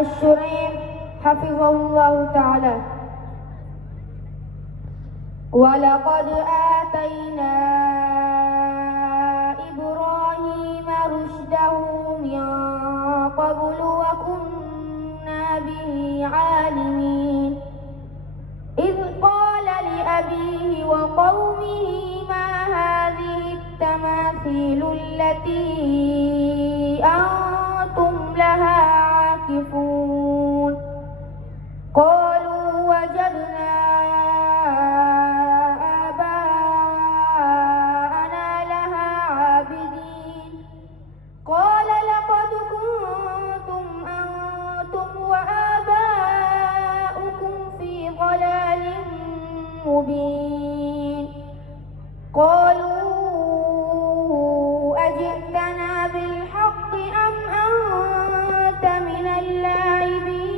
الشريف حفظه الله تعالى. ولقد آتينا إبراهيم رشده من قبل وكنا به عالمين إذ قال لأبيه وقومه ما هذه التماثيل التي أنتم لها عاكفون قالوا وجدنا آباءنا لها عابدين قال لقد كنتم أنتم وآباؤكم في ضلال مبين قالوا أجئتنا بالحق أم أنت من اللاعبين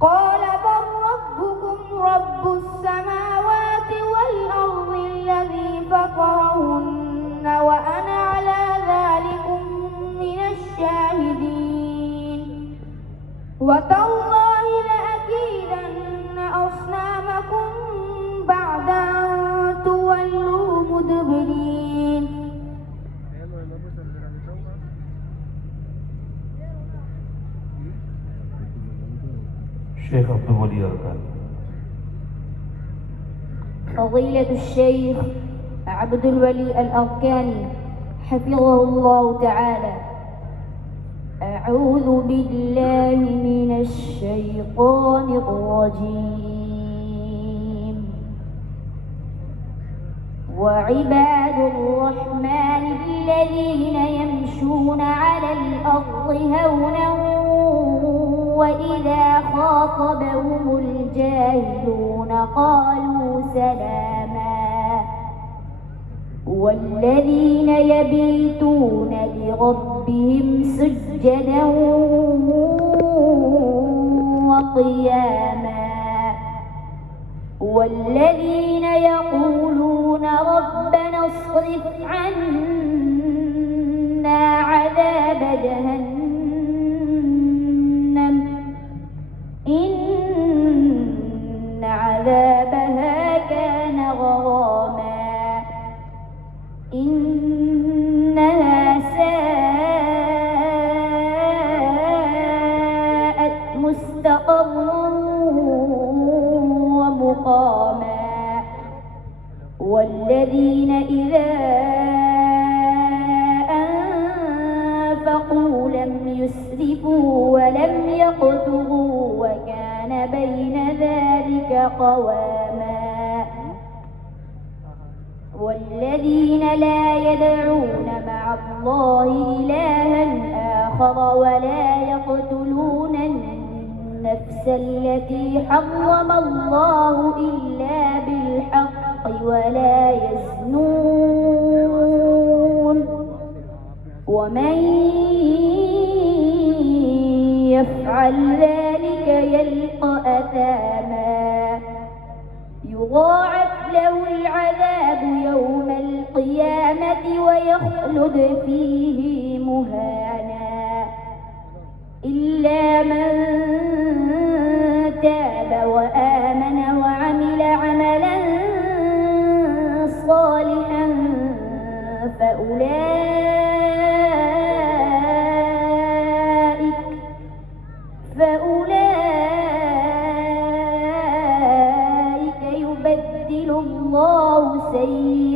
قال بل ربكم رب السماوات والأرض الذي فطرهن وأنا على ذلكم من الشاهدين وتالله لأكيدن أصنامكم بعد أن تولوا مدبرين. شيخ عبد الولي القادري. فضيلة الشيخ عبد الولي الأركاني حفظه الله تعالى. أعوذ بالله من الشيطان الرجيم. وعباد الرحمن الذين يمشون على الأرض هونا وإذا خاطبهم الجاهلون قالوا سلاما والذين يبيتون لربهم سجدا وقياما والذين يقولون ربنا اصرف عنا عذاب جهنم إن عذابها كان غراما إنها ساءت مستقرا ومقاما والذين إذا أنفقوا لم يسرفوا ولم يقتروا وكان بين ذلك قواما والذين لا يدعون مع الله إلها آخر ولا يقتلون النفس التي حرم الله إلا بالحق ولا يزنون ومن يفعل ذلك يلقى أثاما يضاعف له العذاب يوم القيامة ويخلد فيه مهانا إلا من تاب وآمن وعمل عملا صالحا فأولئك يبدل الله سيئاتهم